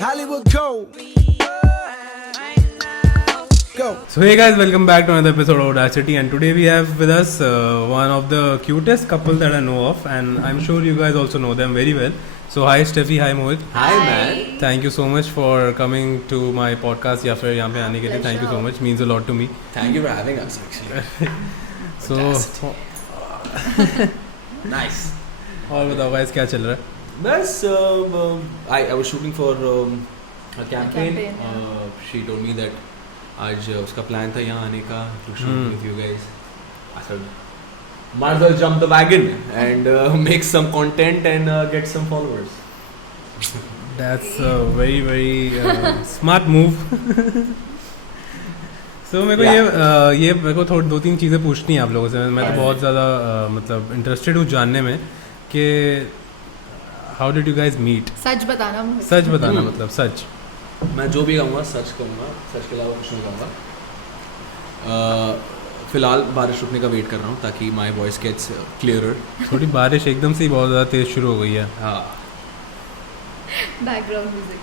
Hollywood Gold. Go. So hey guys, welcome back to another episode of Audacity, and today we have with us one of the cutest couple that I know of, and I'm sure you guys also know them very well. So hi Steffi, hi Mohit. Hi man. Thank you so much for coming to my podcast या फिर यहाँ पे आने के लिए. Thank you so much, means a lot to me. Thank you for having us actually. So Nice. और बताओ guys क्या चल रहा है? बस I was shooting for a campaign. She told me that आज उसका प्लान था यहाँ आने का to shoot with you guys. I said, might as well jump the wagon and make some content and get some followers. That's a very smart move. So मेरे को ये मेरे को थोड़ी 2-3 चीज़ें पूछनी है आप लोगों से. मैं तो बहुत ज़्यादा मतलब इंटरेस्टेड हूँ जानने में कि how did you guys meet? सच बताना मतलब सच. मैं जो भी कहूँगा सच कहूँगा, सच के अलावा कुछ नहीं कहूँगा. फिलहाल बारिश रुकने का वेट कर रहा हूँ ताकि माई वॉइस गेट्स क्लियरर. थोड़ी बारिश एकदम से ही बहुत ज़्यादा तेज़ शुरू हो गई है. हाँ, बैकग्राउंड म्यूजिक.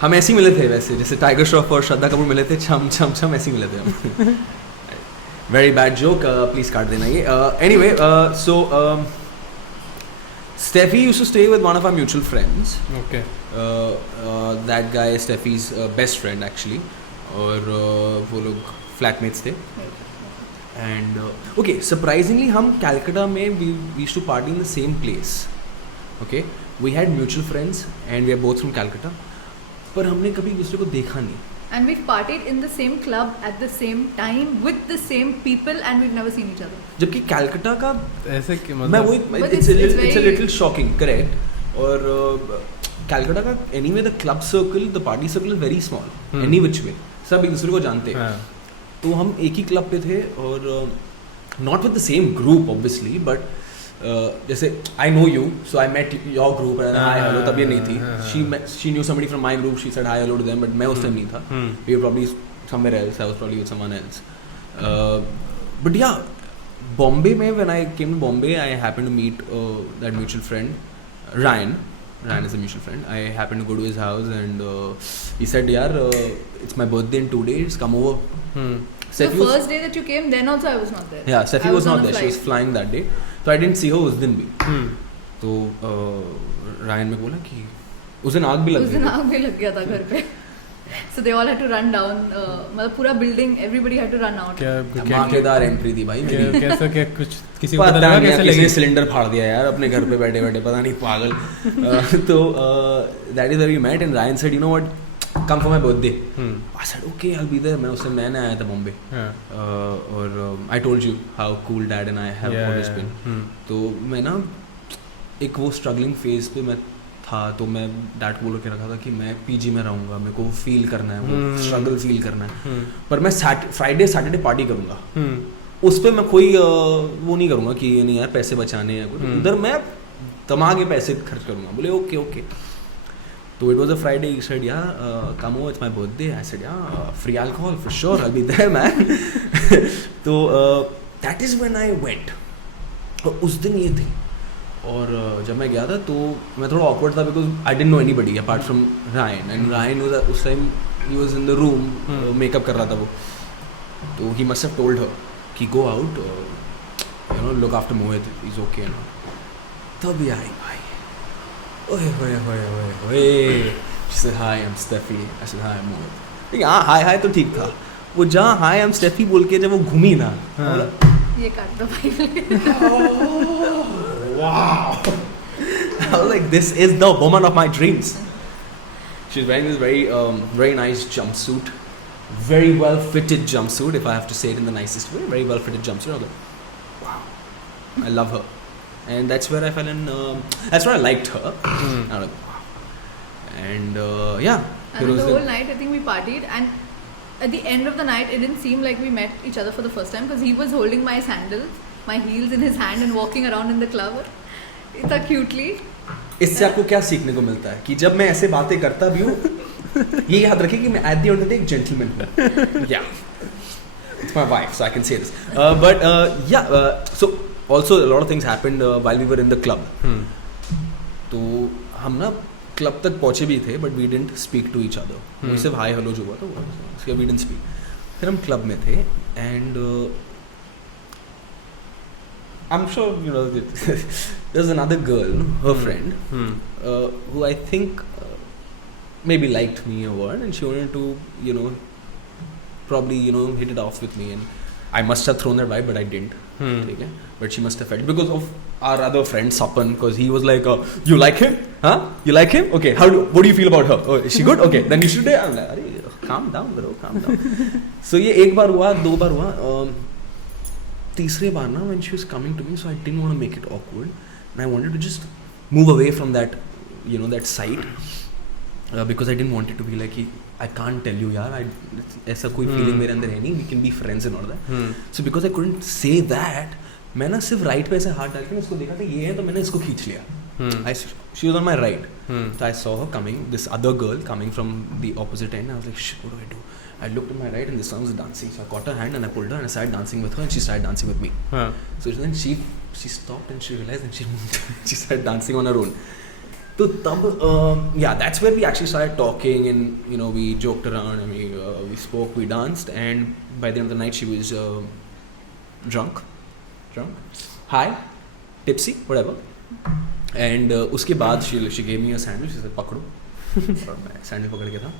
हम ऐसे ही मिले थे वैसे, जैसे टाइगर श्रॉफ और श्रद्धा कपूर मिले थे, छम छम छम ऐसे ही मिले थे हम. वेरी बैड जोक, प्लीज़ काट देना ये. Anyway, so Steffi used to stay with one of our mutual friends. Okay. That guy is Steffi's best friend actually, और वो लोग flatmates थे. And okay, surprisingly हम Calcutta में we used to party in the same place. Okay, we had mutual friends and we are both from Calcutta, पर हमने कभी एक दूसरे को देखा नहीं. And we've partied in the same club at the same time with the same people and we've never seen each other. जबकि Calcutta का ऐसे कि मैं मतलब वही it's a little shocking, correct? और कैलकटा का anyway the club circle, the party circle is very small. Any which way, सब एक दूसरे को जानते हैं. तो हम एक ही क्लब पे थे और not with the same group obviously, but जैसे I know you, so I met your group and hi hello, तब ये नहीं थी. She knew somebody from my group, she said hi hello to them, but मैं उस time नहीं था. We were probably somewhere else, I was probably with someone else. But yeah, Bombay में when I came to Bombay, I happened to meet that mutual friend, Ryan. Ryan is a mutual friend. I happened to go to his house and he said, yaar, it's my birthday in 2 days, come over. The first day that you came, then also I was not there. Yeah, Steffi was not there. She was flying that day, so I didn't see her उस दिन भी. तो Ryan ने बोला कि उस दिन आग भी लग गया था घर पे. So they all had to run down. मतलब पूरा building, everybody had to run out. धमाकेदार एंट्री थी भाई मेरी. कैसा क्या कुछ किसी को पता लगा कैसे लगी? किसी सिलेंडर फाड़ दिया यार अपने घर पे बैठे बैठे, पता नहीं पागल. तो that is where we met and Ryan said, you know what, come for my birthday. I said okay, I'll be there. मैं उससे मैंने आया था बॉम्बे और I told you how cool dad and I have always been. तो मैं ना एक वो स्ट्रगलिंग फेज पे मैं था, तो मैं डैड को बोल के रखा था कि मैं पीजी में रहूँगा, मेरे को वो फील करना है, वो स्ट्रगल फील करना है, पर मैं फ्राइडे सैटरडे पार्टी करूँगा. उस पर मैं कोई वो नहीं करूँगा कि नहीं यार पैसे बचाने हैं कुछ, उधर मैं तमागे पैसे खर्च करूँगा. बोले okay okay. So it was a Friday. He said, "Yeah, come over. It's my birthday." I said, "Yeah, free alcohol for sure. I'll be there, man." So that is when I went. और उस दिन ये थी. और जब मैं गया था तो मैं थोड़ा awkward था because I didn't know anybody apart from Ryan. And Ryan was उस time he was in the room, makeup कर रहा था वो. तो he must have told her कि go out, you know, look after Mohit. He's okay and all. तभी आई भाई. Oye. She said, hi, I'm Steffi. I said, hi, I'm Mohit. ठीक है, हाँ हाय तो ठीक था. वो जहाँ hi, I'm Steffi बोल के जब वो घूमी ना, ये काट दो भाई. Wow. I was like, this is the woman of my dreams. She's wearing this very nice jumpsuit, very well fitted jumpsuit, if I have to say it in the nicest way. Very well fitted jumpsuit. I was like, wow, I love her. And that's where I fell in. That's where I liked her. I was like, wow. And yeah. And the whole night, I think we partied. And at the end of the night, it didn't seem like we met each other for the first time because he was holding my sandals, my heels in his hand, and walking around in the club. It's a cutely. इससे आपको क्या सीखने को मिलता है कि जब मैं ऐसे बातें करता भी हूँ, ये याद रखिए कि मैं at the end of the day एक gentleman हूँ. Yeah. It's my wife, so I can say this. But yeah. So. Also, a lot of things happened while we were in the club. तो हम ना club तक पहुँचे भी थे but we didn't speak to each other. सिर्फ hi hello जो हुआ था उसके वी डिडंट स्पीक. फिर हम क्लब में थे and I'm sure you know there's another girl, her friend, who I think maybe liked me or what, and she wanted to probably hit it off with me, and I must have thrown that vibe, but I didn't. Okay? But she must have felt because of our other friend Sapan, because he was like, "You like him? Huh? You like him? Okay. What do you feel about her? Oh, is she good? Okay, then you should date." I'm like, "Arey, calm down, bro, calm down." So ये एक बार हुआ, दो बार हुआ. तीसरे बार ना when she was coming to me, so I didn't want to make it awkward and I wanted to just move away from that that side because I didn't want it to be like I can't tell you यार ऐसा कोई feeling मेरे अंदर है नहीं, we can be friends and all that. So because I couldn't say that, मैं ना सिर्फ राइट पे ऐसे हाथ डाल के उसको देखा कि ये है तो मैंने इसको खींच लिया. She was on my right. So I saw her coming, this other girl coming from the opposite end. I was like, shit, what do I do? I looked at my right and this one was dancing. So I caught her hand and I pulled her and I started dancing with her and she started dancing with me. So then she stopped and she realized and she started dancing on her own. So that's where we actually started talking and we joked around and we spoke, we danced, and by the end of the night she was drunk, high, tipsy, whatever. And उसके बाद she gave me a sandwich. She said पकड़ो और मैं sandwich पकड़ के था.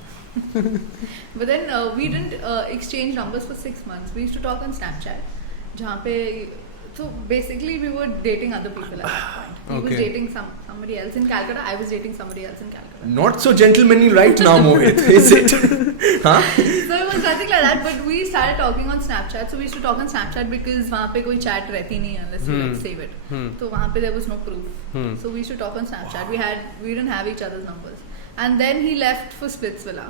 But then we didn't exchange numbers for 6 months. We used to talk on Snapchat. जहाँ पे so basically we were dating other people at that point. He was dating somebody else in Calcutta. I was dating somebody else in Calcutta. Not so gentlemanly right now, Mohit, is it? Huh? So it was nothing like that. But we started talking on Snapchat. So we used to talk on Snapchat because वहाँ पे कोई chat रहती नहीं है unless you like save it. तो वहाँ पे there was no proof. So we used to talk on Snapchat. We didn't have each other's numbers. And then he left for Splitsvilla.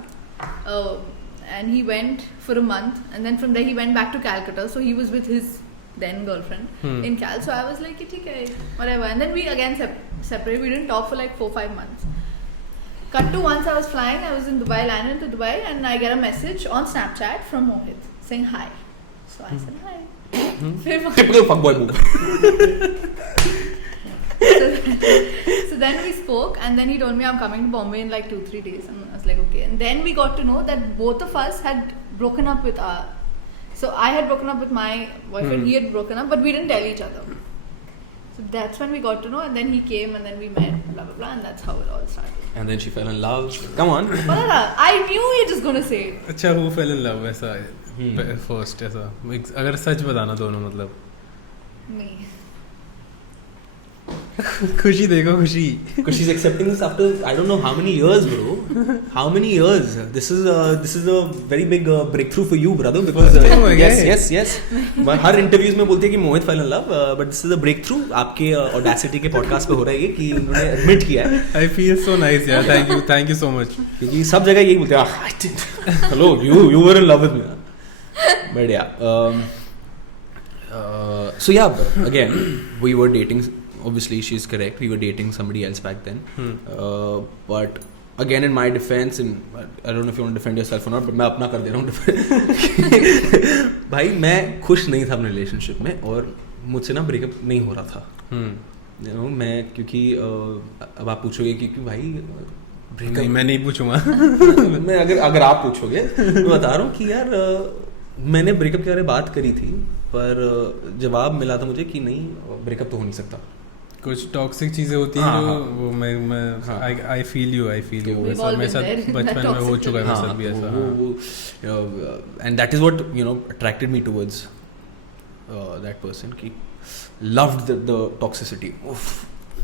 And he went for a month. And then from there he went back to Calcutta. So he was with his then girlfriend in Cal. So I was like, ठीक है, whatever. And then we again separated. We didn't talk for like 4-5 months. Cut to once I was flying. I was in Dubai, landed into Dubai, and I get a message on Snapchat from Mohit saying hi. So I said hi. Typical fuckboy move. So then we spoke, and then he told me I'm coming to Bombay in like 2-3 days, and I was like okay. And then we got to know that both of us had broken up with our. So I had broken up with my boyfriend, he had broken up, but we didn't tell each other. So that's when we got to know, and then he came, and then we met, blah blah blah, and that's how it all started. And then she fell in love. Come on. I knew you were just gonna say it. अच्छा, who fell in love ऐसा first ऐसा अगर सच बताना दोनों मतलब. Me. खुशी देखो खुशी. Because she's accepting this after I don't know how many years, bro. How many years? This is a very big breakthrough for you, brother. Because yes. Her interviews में बोलते हैं कि मोहित fell in love, but this is a breakthrough. आपके Audacity के podcast पे हो रहा है ये कि उन्होंने admit किया है. I feel so nice, yeah. Thank you so much. क्योंकि सब जगह यही बोलते हैं. I did. Hello, you were in love with me. But yeah. So yeah, again, we were dating. Obviously she's correct, we were dating somebody else back then. But again, in my defense, and I don't know if you want to defend yourself or not, but मैं अपना कर दे रहा हूँ. भाई मैं खुश नहीं था अपने रिलेशनशिप में और मुझसे ना ब्रेकअप नहीं हो रहा था. मैं क्योंकि अब आप पूछोगे कि भाई नहीं, मैं नहीं पूछूंगा. मैं अगर आप पूछोगे मैं बता रहा हूँ कि यार मैंने ब्रेकअप के बारे में बात करी थी, पर जवाब मिला था मुझे कि नहीं ब्रेकअप तो हो नहीं सकता. कुछ टॉक्सिक चीजें होती हैं जो वो मैं आई फील यू वैसा मेरे साथ बचपन में हो चुका है. मेरे साथ भी ऐसा. And that is what attracted me towards that person कि loved the toxicity.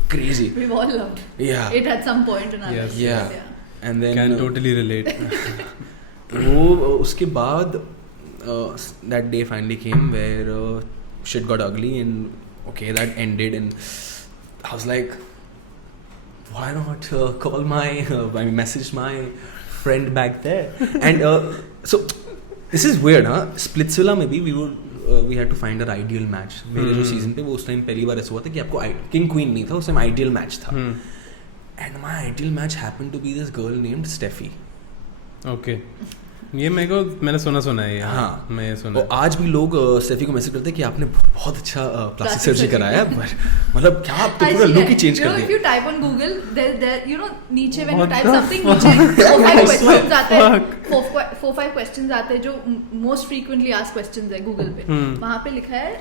Crazy. We've all loved. Yeah. It at some point in our lives. Yeah. And then can totally relate. वो उसके बाद that day finally came where shit got ugly and okay that ended and I was like why not call I messaged my friend back there and so this is weird Splitsvilla में भी we had to find our ideal match. मेरे जो season थे वो उस time पहली बार ऐसा हुआ था कि आपको king queen नहीं था, उस time ideal match था. And my ideal match happened to be this girl named Steffi. Okay. ये मैंने सुना है ये. हाँ. मैं सुना. और आज भी लोग स्टेफी को मैसेज करते हैं कि आपने बहुत अच्छा प्लास्टिक सर्जरी कराया है. मतलब क्या आप तो पूरा लुक ही चेंज कर दिया. If you type on Google, there नीचे when you type something, नीचे 4-5 questions आते हैं. 4-5 questions आते हैं जो most frequently asked questions है Google पे. वहाँ पे लिखा है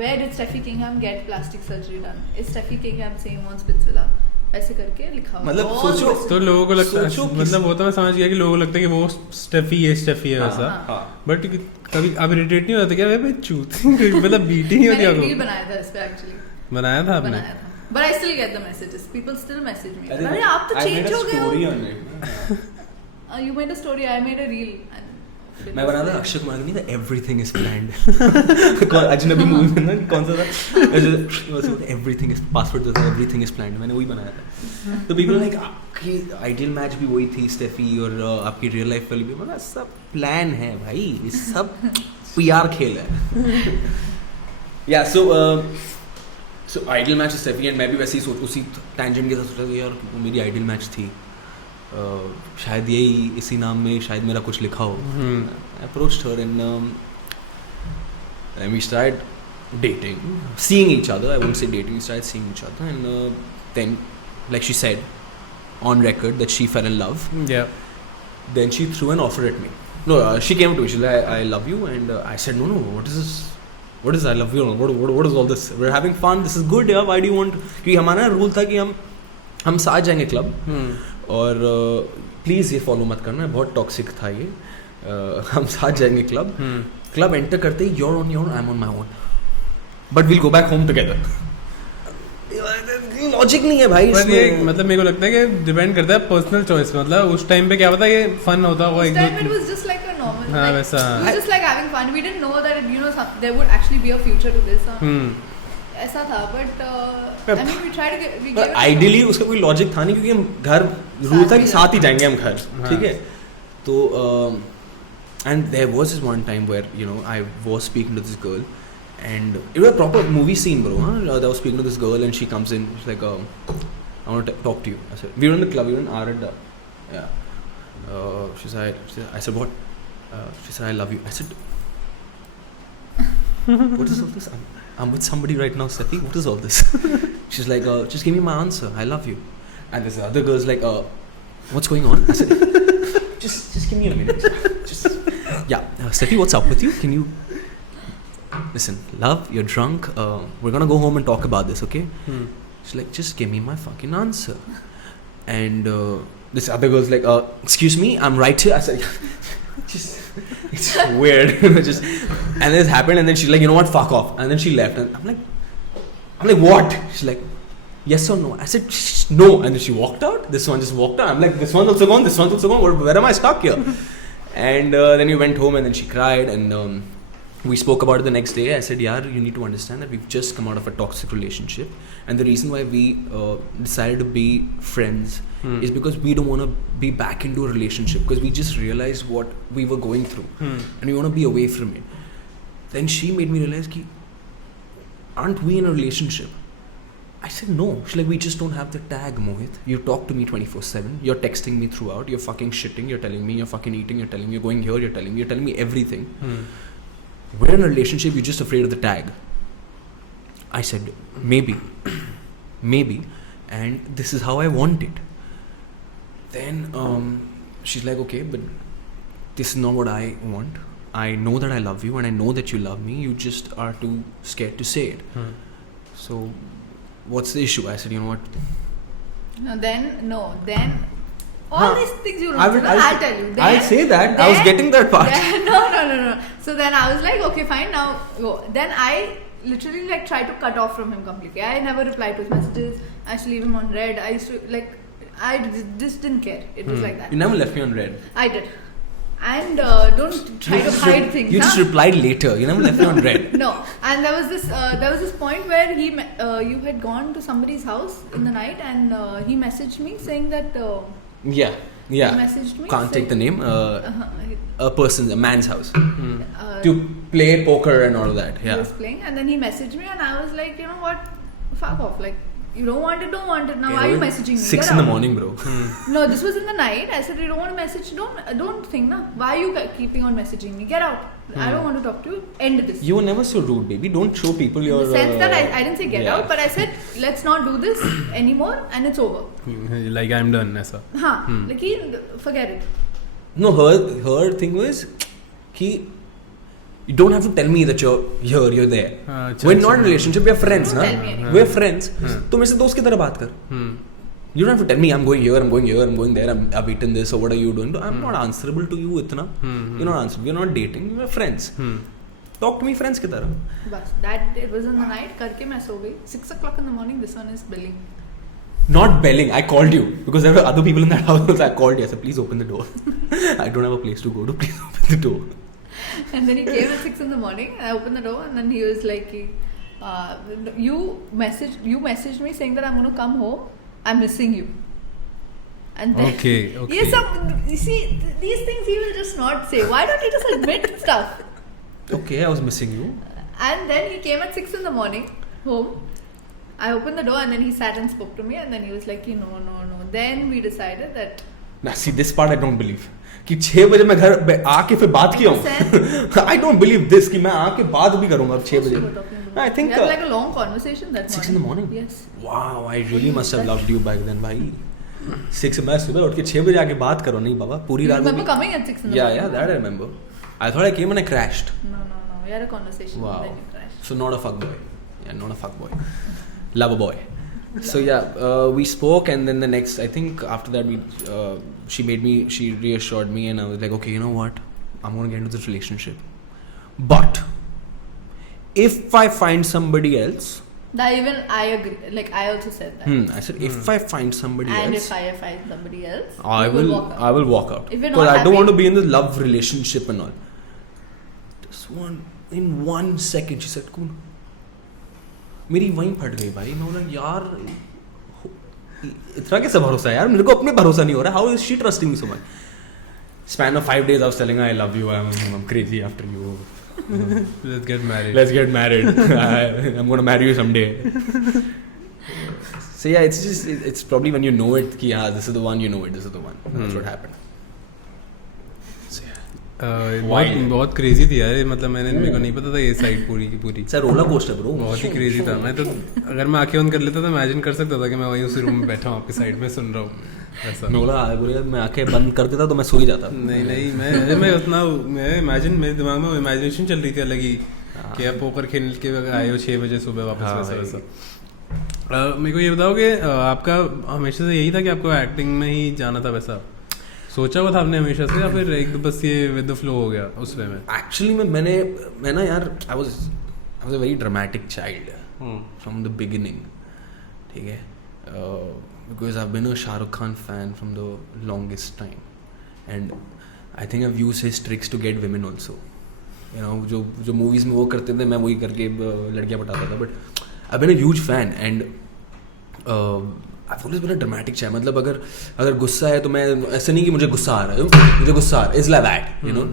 where did Steffi Kingham get plastic surgery done? Is Steffi Kingham same on Spitzvilla? ऐसे करके लिखा हुआ. मतलब सोचो, तो लोगों को लगता है, मतलब वो तो मैं समझ गया कि लोगों को लगता है कि वो स्टेफी है वैसा. बट कभी अब इरिटेट नहीं होता क्या भाई चूत मतलब बीटी नहीं होती आपको. मैंने रील बनाया था इस पे एक्चुअली. बनाया था आपने? But I still get the messages. People still message me. अरे आप तो चेंज हो गए हो. You made a story. I made a reel. मैं बना था अक्षय कुमार नहीं था एवरीथिंग इज प्लान्ड. अजनबी मूवी में ना कौन सा था एवरीथिंग इज पासवर्ड था एवरीथिंग इज प्लान्ड. मैंने वही बनाया था. तो पीपल लाइक आपकी आइडियल मैच भी वही थी स्टेफी और आपकी रियल लाइफ वाली भी. मतलब सब प्लान है भाई. ये सब पीआर खेल है. या so ideal match Steffi and मैं भी वैसे ही उसी टैंजेंट के साथ सोचा कि यार मेरी आइडियल मैच थी. शायद यही इसी नाम में शायद मेरा कुछ लिखा हो. Approached her and we started dating, seeing each other. I won't say dating, we started seeing each other and then like she said on record that she fell in love. Yeah. Then she threw an offer at me. No, she came to me, she's like, I love you, and I said no, what is this? What is I love you? What is all this? We're having fun, this is good. Yeah, why do you want? क्योंकि हमारा rule था कि हम साथ जाएंगे club. और please ये follow मत करना, बहुत टॉक्सिक था ये. हम साथ जाएंगे क्लब एंटर करते ही you're on your own, I'm on my own, but we'll go back home together. Logic नहीं है भाई इसमें. मतलब मेरे को लगता है कि डिपेंड करता है पर्सनल चॉइस. मतलब उस टाइम पे क्या पता कि फन होता होगा एक दो. It was just like a normal. हाँ वैसा. It was just like having fun. We didn't know that there would actually be a future to this. ऐसा था but I mean we tried to get. Ideally उसका कोई logic था नहीं क्योंकि हम घर रूल था कि साथ ही जाएंगे हम घर. ठीक है. तो and there was this one time where I was speaking to this girl and it was a proper movie scene, bro. I was speaking to this girl and she comes in. She's like, I want to talk to you. I said, we were in the club, we were in Aradda. Yeah. She said, I said, what? She said, I love you. I said, what is all this? I'm with somebody right now, Steffi. What is all this? She's like, just give me my answer. I love you. And this other girl's like, what's going on? I said, just give me a minute. Yeah, Steffi, what's up with you? Can you listen? Love, you're drunk. We're gonna go home and talk about this, okay? She's like, just give me my fucking answer. And this other girl's like, excuse me, I'm right here. I said, it's weird. And this happened and then she's like, you know what, fuck off. And then she left and I'm like what? She's like, yes or no? I said, no. And then she walked out. This one just walked out. I'm like, this one's also gone, this one's also gone. Where am I stuck here? And then we went home and then she cried and we spoke about it the next day. I said, yaar, you need to understand that we've just come out of a toxic relationship and the reason why we decided to be friends is because we don't want to be back into a relationship because we just realized what we were going through and we want to be away from it. Then she made me realize ki, aren't we in a relationship? I said no. She's like, we just don't have the tag, Mohit. You talk to me 24/7. You're texting me throughout. You're fucking shitting. You're telling me. You're fucking eating. You're telling me. You're going here. You're telling me everything. We're in a relationship. You're just afraid of the tag. I said maybe, and this is how I want it. Then she's like, okay, but this is not what I want. I know that I love you and I know that you love me. You just are too scared to say it. So what's the issue? I said, you know what? Then all these things you don't know, I'll tell you. Then, I'll say that. I was getting that part. No. So then I was like, okay, fine, now go. Then I literally like tried to cut off from him completely. I never replied to his messages. I used to leave him on red. I used to like, I just didn't care. It was like that. You never left me on red. I did. And don't try to hide things. You just replied later. You never left me on red. No. And there was this point where you had gone to somebody's house in the night, and he messaged me saying that. Yeah. He messaged me. Can't take the name. A man's house. To play poker and all of that. Yeah. He was playing, and then he messaged me, and I was like, you know what, fuck off. Like, You don't want it, don't want it. Now why are you messaging me? 6 Get in the out. morning, bro. No, this was in the night. I said, you don't want to message. Don't think, na. Why are you keeping on messaging me? Get out. I don't want to talk to you. End this. You were never so rude, baby. Don't show people your... In the sense that I didn't say get out, but I said, let's not do this anymore and it's over. Like I'm done, ऐसा. हाँ, like forget it. No, her thing was कि you don't have to tell me that you're here, you're there. We're not in a relationship, we're friends, na? Don't tell me anything. We're friends. तो मेरे से दोस्त की तरह बात कर. You don't have to tell me I'm going here, I'm going here, I'm going there, I've eaten this, or what are you doing? I'm not answerable to you इतना. You're not answerable. We're not dating, we're friends. Talk to me friends की तरह. बस that it was in the night. करके मैं सो गई. 6 o'clock in the morning. This one is billing. Not belling. I called you because there were other people in that house. I called you. I said, please open the door. I don't have a place to go to. Please open the door. And then he came at 6 in the morning. I opened the door and then he was like, you messaged me saying that I'm going to come home. I'm missing you. And then, Okay. Yes, you see, these things he will just not say. Why don't you just admit stuff? Okay, I was missing you. And then he came at 6 in the morning home. I opened the door and then he sat and spoke to me and then he was like, no. Then we decided that... Now see, this part I don't believe. कि 6 बजे मैं घर आके फिर बात किया हूँ. I don't believe this कि मैं आके बात भी करूँगा अब 6 बजे. I think... We had like a long conversation that morning. 6 in the morning? Yes. Wow, I really must have loved you back then, भाई. 6 मैं सुबह उठ के 6 बजे आके बात करो नहीं बाबा पूरी You रात. remember coming at 6 in the morning? Yeah, that I remember. I thought I came and I crashed. No. We had a conversation Wow. and then you crashed. So not a fuckboy. Yeah, not a fuckboy. Lover boy. So yeah, we spoke and then the next, I think after that she reassured me and I was like, okay, you know what? I'm going to get into this relationship. But if I find somebody else... That even I agree. Like I also said that. I said, if I find somebody And else... if I find somebody else, I you will walk out. I will walk out. If you're Because not I don't happy- want to be in this love relationship and all. In 1 second she said, cool. मेरी वहीं फट गई भाई. मैं बोला यार इतना कैसे भरोसा है यार मेरे को अपने भरोसा नहीं हो रहा. How is she trusting me so much? Span of 5 days I was telling her I love you, I'm crazy after you. Let's get married. I'm gonna marry you someday. So yeah, it's probably when you know it कि हाँ this is the one, you know it, this is the one. That's what happened. So yeah. बहुत crazy थी यार. मतलब मेरे को नहीं पता था ये साइड पूरी की पूरी. It's a roller coaster, bro. बहुत ही क्रेजी था. मैं तो अगर मैं आंखें बंद कर लेता तो इमेजिन कर सकता था कि मैं वहीं उसी रूम में बैठा हूँ आपकी साइड में सुन रहा हूँ. ऐसा मैं आंखें बंद कर देता तो मैं सो ही जाता. नहीं मैं उतना इमेजिन मेरे दिमाग में इमेजिनेशन चल रही थी अलग ही कि आप पोकर खेल के आए हो 6 बजे सुबह वापस वैसा. मेरे को ये बताओ कि आपका हमेशा से यही था कि आपको एक्टिंग में ही जाना था वैसा सोचा हुआ था आपने हमेशा से या फिर एक बस ये विद द फ्लो हो गया उस वे में? एक्चुअली मैं ना यार I was a very dramatic child from the beginning. ठीक है. Because I've been a Shah Rukh Khan fan from the longest time, and I think I've used his tricks to get women also. You know, जो movies में वो करते थे मैं वही करके लड़कियाँ पटाता था. But I've been a huge fan and I've always been a dramatic child. मतलब अगर गुस्सा है तो मैं ऐसे नहीं कि मुझे गुस्सा आ रहा है, मुझे गुस्सा आ रहा है. It's like that, you know.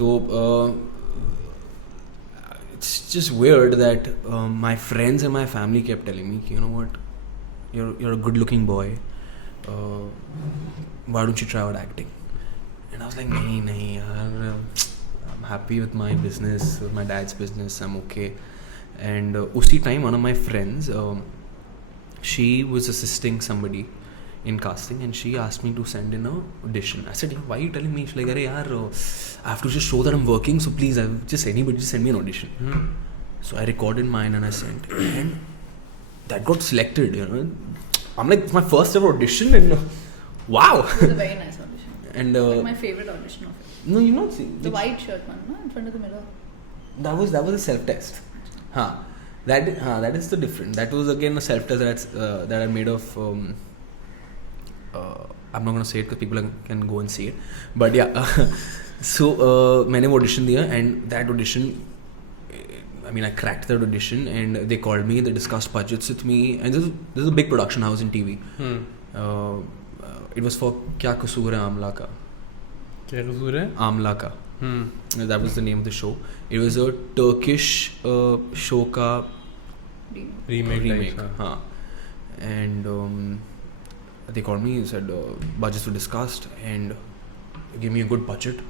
तो it's just weird that my friends and my family kept telling me, you know what, you're a good-looking boy. Why don't you try out acting? And I was like, nahi yaar, I'm happy with my business, with my dad's business. I'm okay. And usi time, one of my friends, she was assisting somebody in casting, and she asked me to send in a audition. I said, why are you telling me? She's like, "Arey yaar, I have to just show that I'm working. So please, anybody just send me an audition." So I recorded mine and I sent, and that got selected. You know, I'm like, it's my first ever audition, and wow. It was a very nice audition. And like my favorite audition of it. No, you've not seen The white shirt one, no? In front of the mirror. That was a self test. That is the different. That was again a self test that I made of. I'm not gonna say it because people can go and see it. But yeah, so मैंने वो audition दिया, and that audition, I mean, I cracked that audition, and they called me. They discussed budgets with me, and this is a big production house in TV. It was for क्या कसूर है आमला का. क्या कसूर है आमला का. That was the name of the show. It was a Turkish show का remake. हाँ. and they called me and said budgets were discussed and give me a good budget.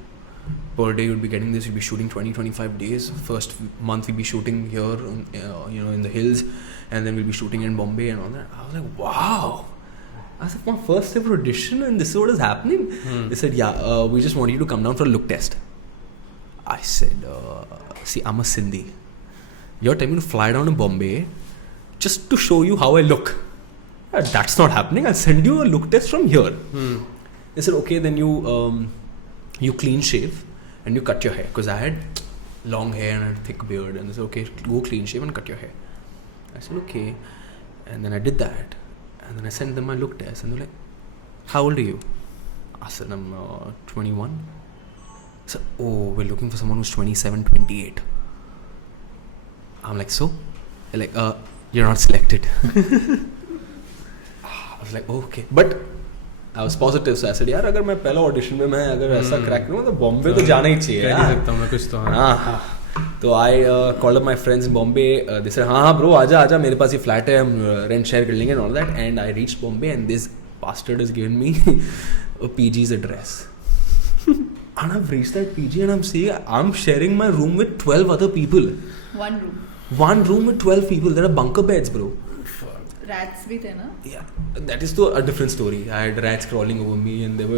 Per day you'd be getting this, you'd be shooting 20-25 days. First month we'd be shooting here in the hills, and then we'll be shooting in Bombay and all that. I was like, wow. I was like, my first ever audition and this is what is happening. They said, we just want you to come down for a look test. I said, see, I'm a Sindhi. You're telling me to fly down to Bombay just to show you how I look. That's not happening. I'll send you a look test from here. They said, okay, then you clean shave and you cut your hair, because I had long hair and a thick beard, and they said, okay, go clean shave and cut your hair. I said, okay, and then I did that, and then I sent them my look test, and they're like, how old are you? I said, I'm 21. I said, oh, we're looking for someone who's 27, 28. I'm like, so? They're like, you're not selected. I was like, okay, but I was positive, so I said, यार अगर मैं पहला audition में मैं अगर ऐसा crack करूँ तो बॉम्बे तो जाना ही चाहिए यार. कर सकता हूँ मैं कुछ तो. हाँ. तो I called up my friends in Bombay. They said, हाँ bro, आजा मेरे पास ये फ्लैट है, हम रेंट शेयर कर लेंगे and all that. And I reached Bombay and this bastard has given me a PG's address. And I've reached that PG and I'm saying I'm sharing my room with 12 other people. One room with 12 people. There are bunker beds, bro. Rats bhi the na? Yeah, that is a different story. I had rats crawling over me, and there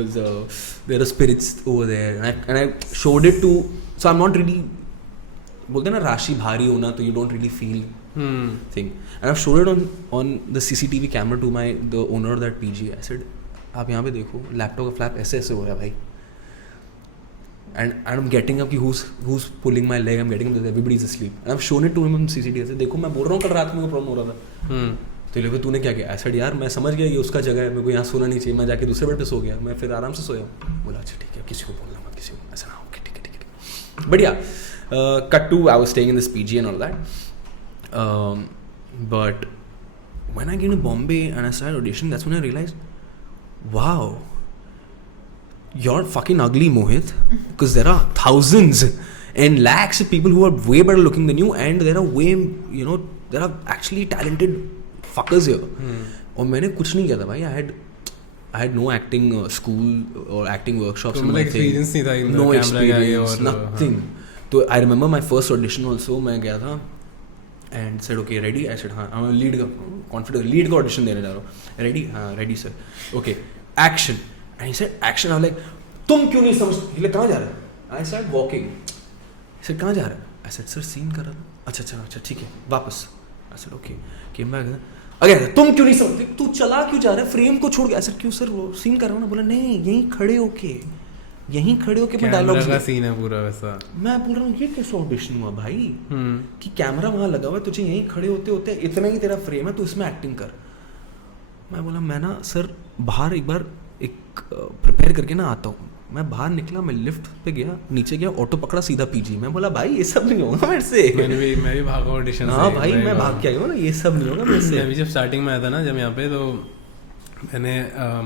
are spirits over there, and I showed it to. So I'm not really. बोलते ना राशि भारी होना, तो you don't really feel thing. And I've showed it on the CCTV camera to the owner of that PG. I said, आप यहाँ पे देखो, लैपटॉप का फ्लैप ऐसे हो रहा है भाई. And I'm getting up, who's pulling my leg? I'm getting up, everybody's asleep. And I've shown it to him on CCTV. I said, देखो मैं बोल रहा हूँ कल रात में को प्रॉब्लम हो रहा था. तो लोग तूने क्या किया? ऐसा यार मैं समझ गया ये उसका जगह है, मेरे को यहाँ सोना नहीं चाहिए, मैं जाके दूसरे बेड पे सो गया, मैं फिर आराम से सोया. बोला अच्छा ठीक है, किसी को बोलना मत, किसी को ऐसा ना. ओके ठीक है. बढ़िया. Cut to I was staying in this PG and all that. But when I came to Bombay and I started auditioning, that's when I realized, wow, you're fucking ugly, Mohit, because there are thousands and lakhs of people who are way better looking than you, and there are there are actually talented fuckers here. और मैंने कुछ नहीं किया था भाई. I had no acting school or acting workshops. तो मतलब experience नहीं था. No experience, nothing. तो I remember my first audition also. मैं गया था and said okay ready. I said हाँ I'm lead का confident lead का audition देने जा रहा हूँ. Ready? हाँ ready sir. Okay action. And he said action. I was like तुम क्यों नहीं समझ. He like कहाँ जा रहा है? I started walking. He said कहाँ जा रहा है? I said sir scene कर रहा था. अच्छा ठीक है वापस. I said okay. Came back. अगर तुम क्यों नहीं समझते, तू चला क्यों जा रहा है, फ्रेम को छोड़ के. ऐसा क्यों सर, वो सीन कर रहा हूँ ना. बोला नहीं यहीं खड़े होके मैं डायलॉग्स का सीन है पूरा वैसा. मैं बोल रहा हूँ ये कैसा ऑडिशन हुआ भाई कि कैमरा वहाँ लगा हुआ है, तुझे यहीं खड़े होते होते इतना ही तेरा फ्रेम है, तू इसमें एक्टिंग कर. मैं बोला मैं ना सर बाहर एक बार प्रिपेयर करके ना आता हूँ. मैं बाहर निकला, मैं लिफ्ट पे गया, नीचे गया, ऑटो पकड़ा, सीधा पीजी. मैं बोला भाई ये सब नहीं होगा मेरे से. मैं भी भागा ऑडिशन से. हाँ भाई मैं भाग के आया हूँ ना, ये सब नहीं होगा मेरे से. मैं भी जब स्टार्टिंग में आया था ना जब यहाँ पे, तो मैंने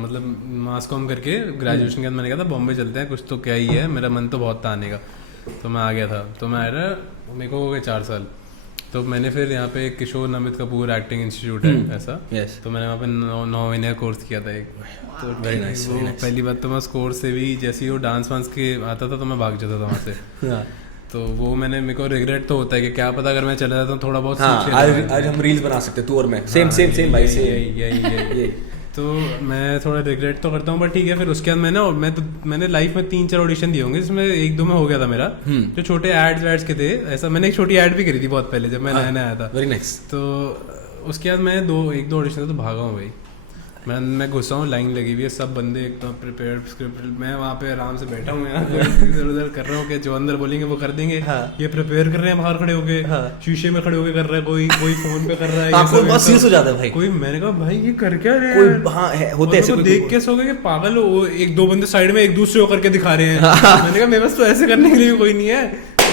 मतलब मास कॉम करके ग्रेजुएशन के बाद मैंने कहा था बॉम्बे चलते हैं, कुछ तो क्या ही है, मेरा मन तो बहुत था आने का. तो मैं आ गया था. तो मैं आया, मेरे को हो गए 4 साल. तो मैंने फिर यहाँ पे किशोर नमित कपूर एक्टिंग इंस्टीट्यूट है ऐसा. तो मैंने वहाँ पे 9 महीने का कोर्स किया था एक. तो वेरी नाइस. पहली बात तो मैं उस कोर्स से भी जैसे ही वो डांस वांस के आता था तो मैं भाग जाता था वहाँ से. तो वो मेरे को रिग्रेट तो होता है कि क्या पता अगर मैं चला जाता हूँ थोड़ा बहुत. आज हम रील्स बना सकते तू और मैं. सेम भाई यही. तो मैं थोड़ा रिग्रेट तो करता हूँ, बट ठीक है. फिर उसके बाद मैंने लाइफ में 3-4 ऑडिशन दिए होंगे, जिसमें 1-2 में हो गया था मेरा. जो छोटे एड्स के थे ऐसा. मैंने एक छोटी एड भी करी थी बहुत पहले जब मैं नया आया था. Very nice. तो उसके बाद मैं 1-2 ऑडिशन तो भागा हूँ भाई. मैं घुसा हूँ, लाइन लगी हुई है, सब बंदे एकदम प्रिपेयर्ड स्क्रिप्ट. मैं वहाँ पे आराम से बैठा हूँ यार, इधर उधर कर रहा हूँ कि जो अंदर बोलेंगे वो कर देंगे. ये प्रिपेयर कर रहे हैं बाहर खड़े होके, शीशे में खड़े होके कर रहा है, कोई फोन पे कर रहा है. कोई बहुत सीरियस हो जाता है भाई. कोई मैंने कहा भाई ये कर क्या रहे हैं. कोई होते ऐसे देख के सो गए कि पागल हो. 1-2 बंदे साइड में एक दूसरे को करके दिखा रहे हैं. मैंने कहा मेरे पास तो ऐसे करने के लिए कोई नहीं है.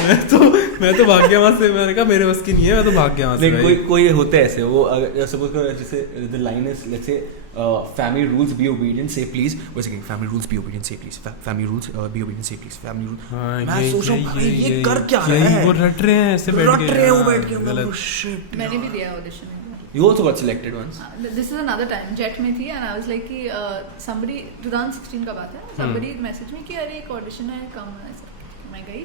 मैं तो भाग गया वहाँ से. मैंने कहा मेरे बस की नहीं है, मैं तो भाग गया वहाँ से. कोई होते ऐसे. वो अगर सपोज करो जैसे the line is let's say family rules be obedient say please. वैसे कि family rules be obedient say please. Family rules be obedient say please. Family rules. मैं सोच रहा हूँ भाई ये कर क्या रहा है. वो रट रहे हैं ऐसे बैठ के. मैंने भी दिया audition. You also got selected once. This is another time. Jet में थी and I was like कि somebody 2016 का बात है. Somebody messaged me कि अरे एक audition है come. मैं गई.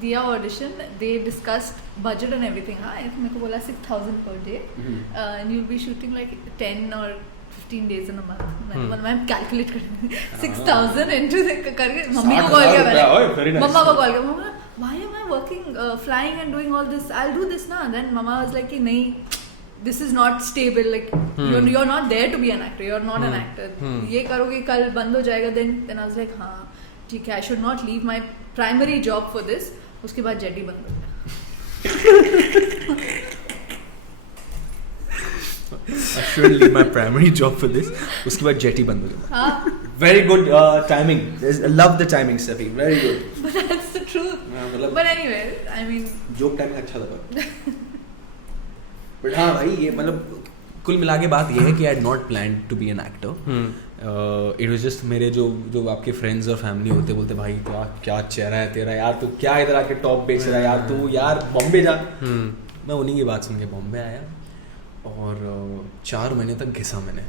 दिया audition. They discussed budget and everything. हाँ मेरे को बोला 6,000 per day and you will be shooting like 10 और 15 days in a month. मैं कैलकुलेट कर 6,000 इनटू करके मम्मी को कॉल किया. मम्मा को कॉल किया. मम्मा why am I working flying and doing all this? I'll do this ना. Then mama was like कि नहीं, this is not stable. Like you're not there to be an actor. You're not an actor. ये करोगे कल बंद हो जाएगा. Then I was like हाँ ठीक है. I should not leave my primary job for this. उसके बाद जेडी बंद हो गया. I shouldn't leave my primary job for this. उसके बाद जेटी बंद हो गया. हाँ. Very good timing. Love the timing, Steffi. Very good. But that's the truth. But anyway, I mean. Joke timing अच्छा था. But हाँ भाई ये मतलब कुल मिला के बात ये है कि I had not planned to be an actor. It was just मेरे जो आपके फ्रेंड्स और फैमिली होते बोलते भाई क्या चेहरा है तेरा यार, तू क्या इधर आके टॉप बेच रहा है यार, तू यार बॉम्बे जा. मैं उन्हीं की बात सुन के बॉम्बे आया और 4 महीने तक घिसा मैंने.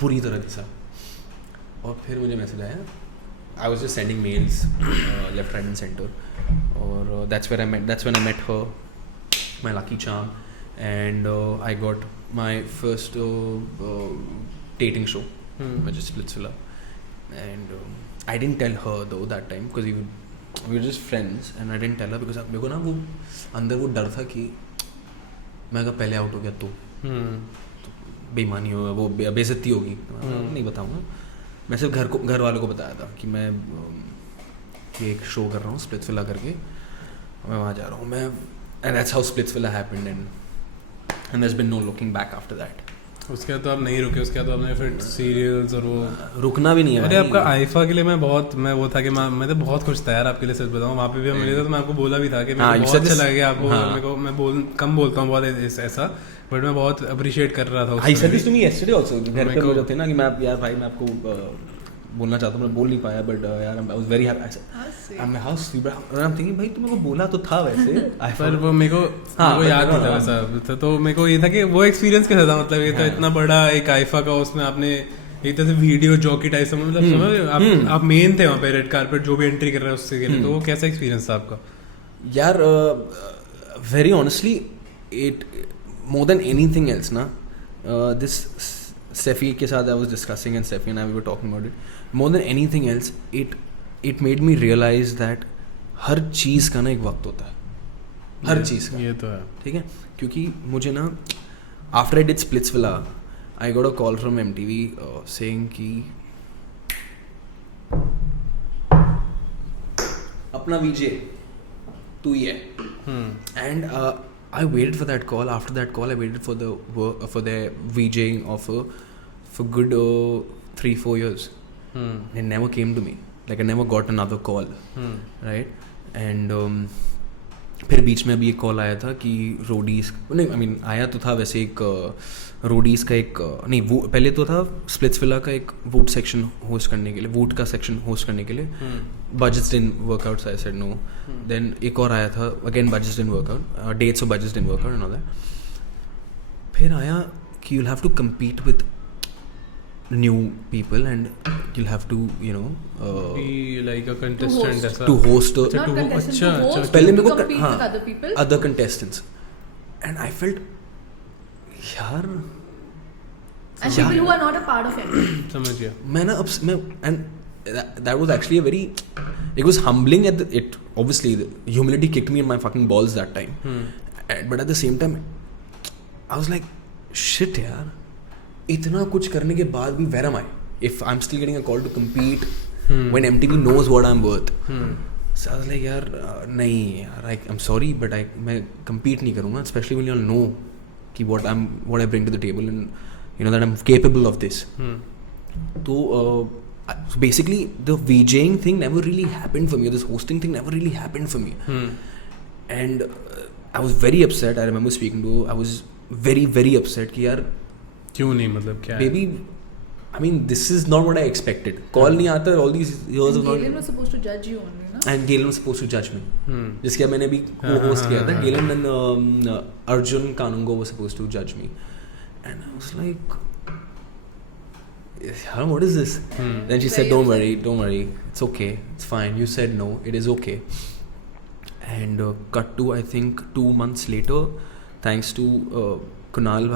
पूरी तरह घिसा. और फिर मुझे मैसेज आया. I was just sending mails left, right and center. और that's when I met her, my lucky charm, and I got my first dating show, which is Splitsvilla. And I didn't tell her though that time because we were just friends, and I didn't tell her because मेरे को ना वो अंदर वो डर था कि मैं अगर पहले आउट हो गया तो बेईमानी होगा, वो बेइज्जती होगी. नहीं बताऊँगा. मैं सिर्फ घर वालों को बताया था कि मैं ये एक शो कर रहा हूँ स्प्लिट्सविला करके, मैं वहाँ जा रहा हूँ. मैं and that's how Splitsvilla happened, and there's been no looking back after that. उसके बाद तो आप नहीं रुके. उसके बाद आपने फिर सीरियल्स और वो रुकना भी नहीं है. अरे आपका आईफा के लिए मैं वो था कि मैं तो बहुत खुश था यार आपके लिए. सच बताऊँ वहाँ पे भी हम मिले थे तो मैं आपको बोला भी था कि मेरे को बहुत अच्छा लगा आपको. मेरे को मैं कम बोलता हूँ बहुत ऐसा, बट मैं बहुत अप्रिशिएट कर रहा था. I said this to me yesterday also. घर पे लोग थे ना कि मैं यार भाई मैं आपको बोलना चाहता हूँ, मैं बोल नहीं पाया, बट यार I was very happy. I'm how sweet. I'm thinking भाई तुमको बोला तो था वैसे. पर वो मेरे को याद नहीं था वैसा. तो मेरे को ये था कि वो एक्सपीरियंस कैसा था. मतलब ये था इतना बड़ा एक आईफा का, उसमें आपने एक तरह से वीडियो जॉकी टाइप से मतलब आप मेन थे वहाँ पे रेड कारपेट जो भी एंट्री कर रहा है उससे के लिए. तो वो कैसा एक्सपीरियंस था आपका यार? Very honestly it more than anything else ना, this Steffi के साथ I was discussing and Steffi and I were talking about it. More than anything else, it made me realize that हर चीज़ का ना एक वक्त होता है. हर चीज़ का. ये तो है. ठीक है. क्योंकि मुझे ना after I did Splitsvilla, I got a call from MTV saying कि अपना VJ तू ही है. And I waited for that call. After that call, I waited for the VJing offer for good 3-4 years. It never came to me. Like I never got another call, right? And फिर बीच में अभी एक call आया था कि Roadies नहीं, I mean आया तो था वैसे एक रोडीज का एक नहीं, वो पहले तो था स्प्लिट्सविला का एक वूट सेक्शन होस्ट करने के लिए, वूट का सेक्शन होस्ट करने के लिए. budgets didn't work out, so I said no. Then एक और आया था, again budgets didn't work out, dates of budgets didn't work out and all that. फिर आया कि you'll have to compete with new people and you'll have to be like a contestant to host अच्छा पहले मेरे को compete with other people, other contestants, and I felt यार and people who are not a part of it. समझ गया मैं ना अब मैं and that was actually a very, it was humbling it obviously the humility kicked me in my fucking balls that time. But at the same time I was like shit yaar, इतना कुछ करने के बाद भी where am I if I'm still getting a call to compete when MTV knows what I'm worth. So I was like यार नहीं यार, I'm sorry but मैं compete नहीं करूँगा, especially when you all know कि what I bring to the table and that I'm capable of this. So basically the VJing thing never really happened for me, this hosting thing never really happened for me. And I was very upset. I remember speaking to her, I was very very upset कि यार क्यों नहीं, मतलब क्या baby I mean, this is not what I expected. Call नहीं आता all these years of Galen was supposed to judge you only, na? and Galen was supposed to judge me. जिसके मैंने अभी co-host किया था. Galen and Arjun Kanungo was supposed to judge me, and I was like, what is this? Then she said, don't worry, it's okay, it's fine. You said no, it is okay. And cut to I think 2 months later, thanks to Kunal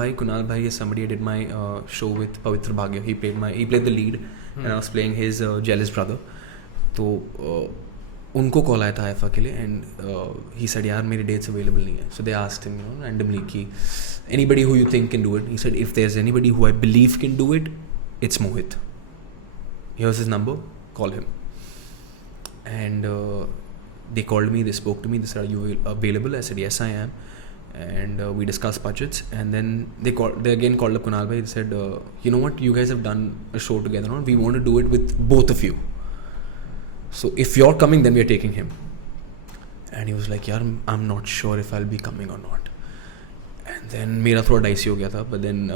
Bhai is somebody I did my show with, Pavitra Bhagya. He played the lead, and I was playing his jealous brother. तो उनको call आया था IIFA के लिए, and he said यार मेरे dates available नहीं है. So they asked him, randomly कि anybody who you think can do it. He said if there's anybody who I believe can do it, it's Mohit. Here's his number, call him. And they called me, they spoke to me, they said, are you available? I said yes I am. And we discussed budgets, and then they again called up Kunal Bhai. They said, you know what, you guys have done a show together, no? We want to do it with both of you, so if you're coming then we're taking him. And he was like, yaar, I'm not sure if I'll be coming or not. And then मेरा थोड़ा dicey हो गया था, but then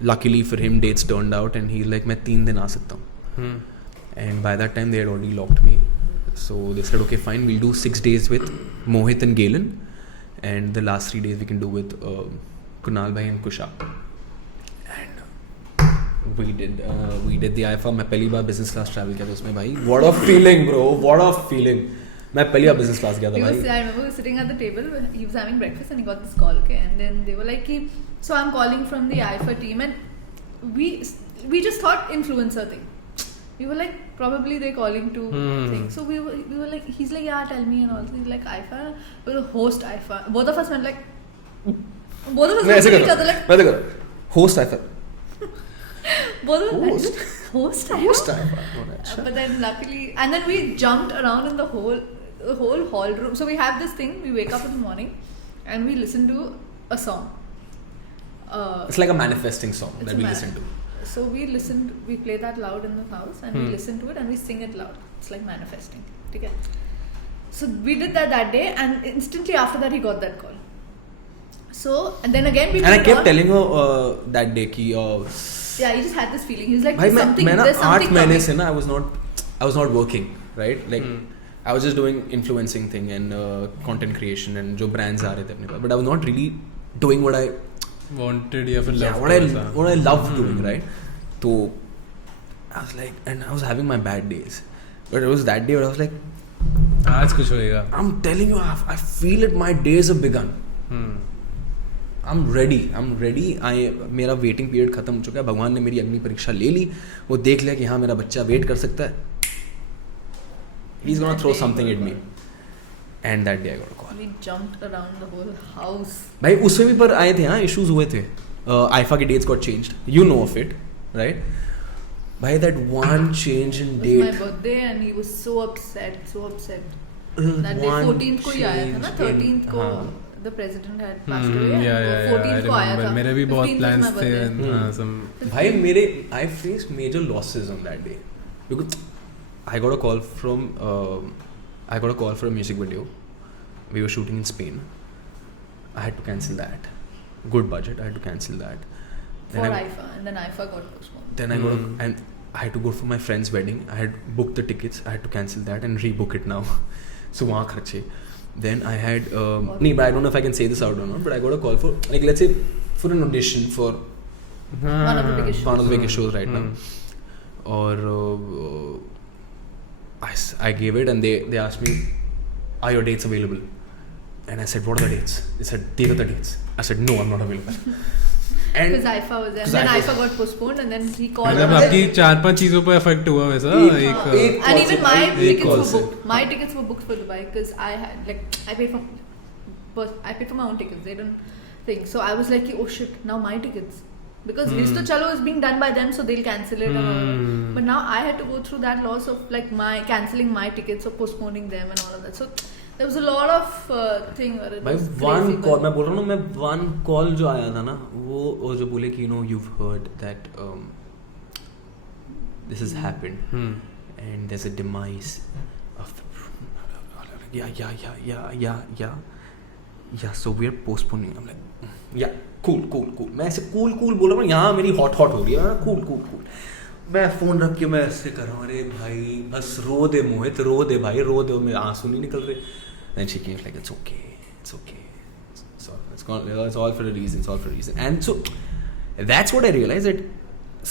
luckily for him dates turned out, and he's like, मैं 3 दिन आ सकता हूँ. And by that time they had already locked me, so they said okay fine, we'll do 6 days with Mohit and Galen, and the last 3 days we can do with Kunal Bhai and Kusha. And we did the IFA. मैं पहली बार business class travel किया था उसमें भाई. What a feeling bro, what a feeling. मैं पहली बार business class गया था भाई. I remember we were sitting at the table, he was having breakfast and he got this call, okay, and then they were like so I'm calling from the IFA team, and we just thought influencer thing. We were like, probably they're calling to things. So we were like, he's like, yeah, tell me, and all. He's like, IFA, we're the host IFA. Both of us went like, both of us looked at each other like, host IFA. Both of us host IFA. Host IFA. But then luckily, and then we jumped around in the whole hall room. So we have this thing, we wake up in the morning and we listen to a song. It's like a manifesting song that we listen to. So we play that loud in the house, and we listen to it and we sing it loud. It's like manifesting. Okay. So we did that day, and instantly after that he got that call. So and then again we. And I kept telling her that day कि yeah, he just had this feeling. He's like, भाई there's something 8 महीने से ना I was not working, right? Like I was just doing influencing thing and content creation and जो brands आ रहे थे अपने पास, but I was not really doing what I wanted या फिर what I love doing, right? So I was like, and I was having my bad days, but it was that day where I was like, आज कुछ होएगा. I'm telling you, I feel it. My days have begun. I'm ready. मेरा waiting period खत्म हो चुका है. भगवान ने मेरी अग्नि परीक्षा ले ली. वो देख लिया कि हाँ मेरा बच्चा wait कर सकता है. He's gonna throw something at me. And that day I got a call. We jumped around the whole house. भाई उसमें भी पर आए थे हाँ, issues हुए थे. IFA के dates got changed. You know of it, right? भाई that one change in date. It was my birthday and he was so upset. That day 14th को ही आया था ना, 13th को the president had passed away. Yeah, 14th को आया था. मेरे भी बहुत plans थे. भाई I faced major losses on that day because I got a call for a music video. We were shooting in Spain. I had to cancel that. Good budget. I had to cancel that. For IFA, and then IFA got postponed. Then I got and I had to go for my friend's wedding. I had booked the tickets. I had to cancel that and rebook it now. So वहाँ खर्चे. Then I had but I don't know if I can say this out or not. But I got a call for let's say for an audition for one of the biggest shows right now. Or I gave it and they asked me, are your dates available? And I said, what are the dates? They said, these are the dates. I said, no, I'm not available. And because IFA was there, and then IFA got postponed, and then he called. मतलब आपकी 4-5 चीजों पे affect हुआ वैसा एक. And even my tickets were booked. My tickets were booked for Dubai because I had I paid for my own tickets. They didn't think. So I was like, oh shit, now my tickets. Because His to Chalo is being done by them, so they'll cancel it. But now I had to go through that loss of like my cancelling my tickets or postponing them and all of that. So there was a lot of thing. भाई one call मैं बोल रहा हूँ ना, मैं one call जो आया था ना, वो जो बोले कि you've heard that this has happened and there's a demise of the yeah so we're postponing. I'm like yeah cool मैं ऐसे cool बोल रहा हूँ, यहाँ मेरी hot हो रही है cool मैं फ़ोन रख के मैं ऐसे कर रहा हूँ, अरे भाई बस रो दे मोहित, रो दे भाई, रो दे, मेरे आंसू नहीं निकल रहे. Then she came like, it's okay. It's all for a reason. And so that's what I realized, that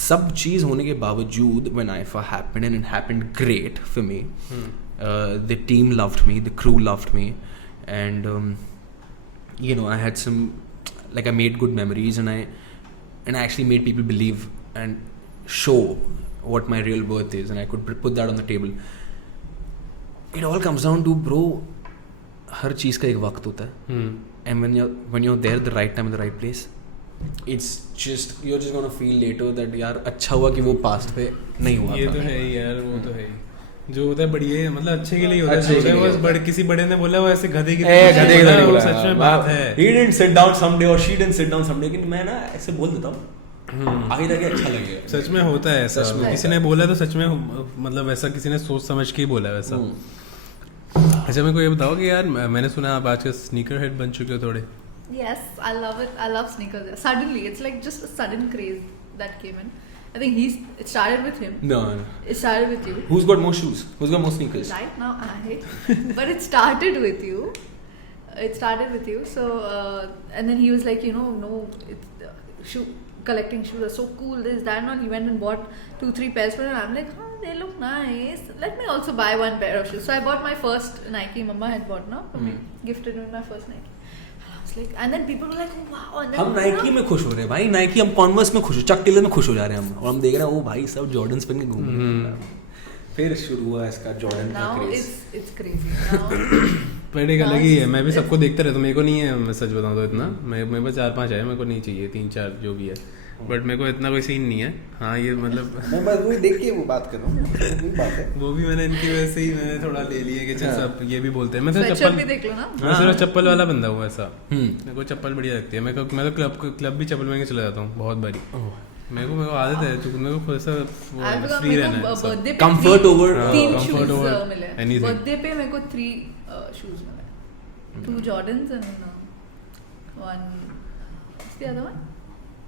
सब चीज़ होने के बावजूद when IFA happened and it happened great for me, the team loved me, the crew loved me, and you know, I had some, like, I made good memories, and I actually made people believe and show what my real worth is, and I could put that on the table. It all comes down to, bro, हर चीज़ का एक वक्त होता है, and when you're there at the right time in the right place, it's just, you're just gonna feel later that यार अच्छा हुआ कि वो पास्ट पे नहीं हुआ. ये तो है ही यार, वो तो है ही, जो होता है बढ़िया, मतलब अच्छे के लिए होता है. बस बड़े किसी बड़े ने बोला, वो ऐसे गधे की तरह बोला, सच में बात है. He didn't sit down someday or she didn't sit down someday, लेकिन मैं ना ऐसे बोल देता हूँ, आगे जाके अच्छा लगेगा. सच में होता है ऐसा, किसी ने बोला तो सच में, मतलब ऐसा किसी ने सोच समझ के ही बोला है वैसा. अच्छा, मेरे को ये बताओ कि यार मैंने सुना आप आजकल स्नीकर हेड बन चुके हो थोड़े. Yes, I love it. I love sneakers. Suddenly, it's like just a sudden craze that came in. I think it started with him. No. It started with you. Who's got more shoes? Who's got more sneakers? Right now, but it started with you. So, and then he was like, collecting shoes are so cool. This, that, and all. He went and bought 2-3 pairs for it. And I'm like, they look nice. Let me also buy one pair of shoes. So I bought my first Nike. Mama had bought for me, gifted me my first Nike. And then people were like, oh, wow. And then, हम Nike में खुश हो रहे हैं भाई, Nike, हम converse में खुश हो, चक टेलर में खुश हो जा रहे हैं हम, और हम देख रहे हैं वो भाई सब जॉर्डन्स पहन के घूम रहे हैं. फिर शुरू हुआ इसका जॉर्डन का क्रेज. It's crazy now. पर एक अलग ही है, मैं भी सबको देखता रहता हूँ. मेरे को नहीं है, मैं सच बताऊँ तो इतना, मेरे पास 4-5 है, मेरे को नहीं चाहिए 3-4 जो भी है, बट मेरे को इतना कोई सीन नहीं है. हाँ, ये मतलब मैं बस वही देख के वो बात कर रहा हूँ, बात है. वो भी मैंने इनकी वजह से ही मैंने थोड़ा ले लिया कि चल सब ये भी बोलते हैं. मैं तो चप्पल भी देख लो ना. मैं सिर्फ चप्पल वाला बंदा हूँ ऐसा. मेरे को चप्पल बढ़िया लगती है. मैं तो क्लब भी चप्पल में चला जाता हूँ बहुत बारी. मेरे को आदत है, क्योंकि मेरे को खुद से फ्री रहना है. कंफर्ट ओवर 3 शूज मिले बर्थडे पे. मेरे को 3 शूज मिले, 2 Jordans and 1, what's the other one?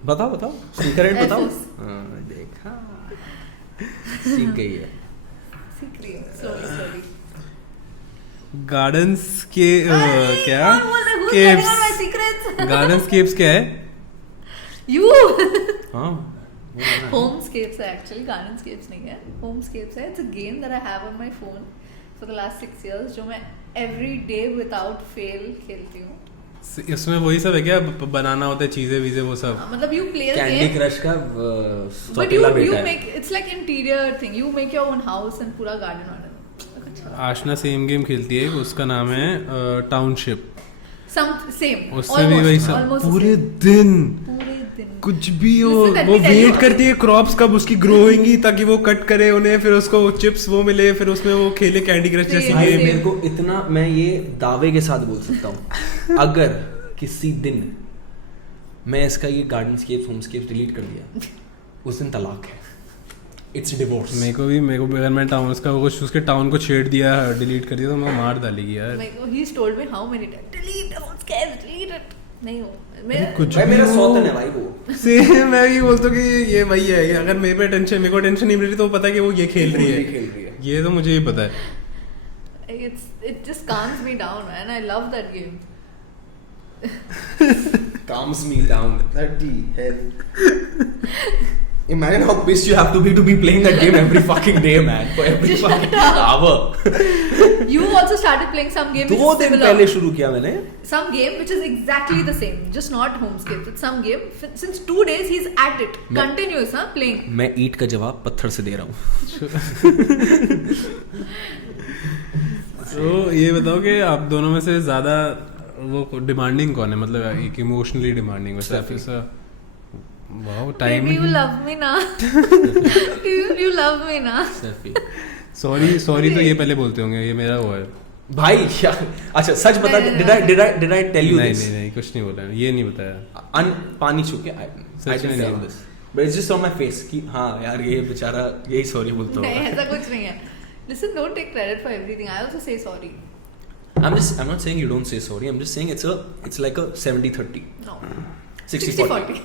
बताओ स्नीकर हेड बताओ. देखा, सीख गई है. Slowly. गार्डन्स के क्या गार्डनस्केप्स क्या है? You. हाँ, Homescapes है actually, Gardendscapes नहीं है. Homescapes है. It's a game that I have on my phone for the last 6 years, जो मैं every day without fail खेलती हूँ. इसमें वही सब है क्या, बनाना होता है चीजें वीजें वो सब? मतलब you play a candy game. Crush का But you make, it's like interior thing. You make your own house and पूरा garden. आशना सेम गेम खेलती है, उसका नाम है टाउनशिप. Same. उससे भी वही सब पूरे दिन कुछ भी हो, वो वेट करती है क्रॉप्स कब उसकी ग्रो होंगी ताकि वो कट करे उन्हें, फिर उसको चिप्स वो मिले, फिर उसमें वो खेले कैंडी क्रश जैसी गेम. मेरे को इतना, मैं ये दावे के साथ बोल सकता हूँ, अगर किसी दिन मैं इसका ये गार्डनस्केप्स होमस्केप्स डिलीट कर दिया, उस दिन तलाक है. It's divorce. मेरे को भी अगर मैं टाउन उसका उसके टाउन को छेड़ दिया, डिलीट कर दिया, तो मैं मार डालेगी यार. He's told me how many times, delete it. नहीं हो कुछ भाई, मेरा सौतन है भाई वो. सेम मैं भी बोलता हूँ कि ये वही है. अगर मेरे पे टेंशन, मेरे को टेंशन नहीं मिल रही तो पता है कि वो ये खेल रही है. ये तो मुझे ही पता है. It just calms me down, man. I love that game. Calms me down. Bloody hell. Imagine how pissed you have to be playing that game every fucking day, man. For every fucking hour. You also started playing some game. 2 दिन पहले शुरू किया मैंने. Some game which is exactly the same, just not Homescapes. It's some game. Since 2 days he's at it, continuous, playing. मैं ईंट का जवाब पत्थर से दे रहा हूँ. तो ये बताओ कि आप दोनों में से ज्यादा वो डिमांडिंग कौन है, मतलब एक इमोशनली डिमांडिंग वैसे फिर wow time. You love me ना. You love me ना. सॉरी तो ये पहले बोलते होंगे, ये मेरा वो है भाई. अच्छा सच बता, did I tell you this? नहीं कुछ नहीं बोला, ये नहीं बताया. पानी छूके I didn't tell this, but it's just on my face कि हाँ यार ये बेचारा यही सॉरी बोलता होगा. नहीं, ऐसा कुछ नहीं है. Listen, don't take credit for everything. I also say sorry. I'm not saying you don't say sorry. I'm just saying it's like a 70-30. No. 60-40.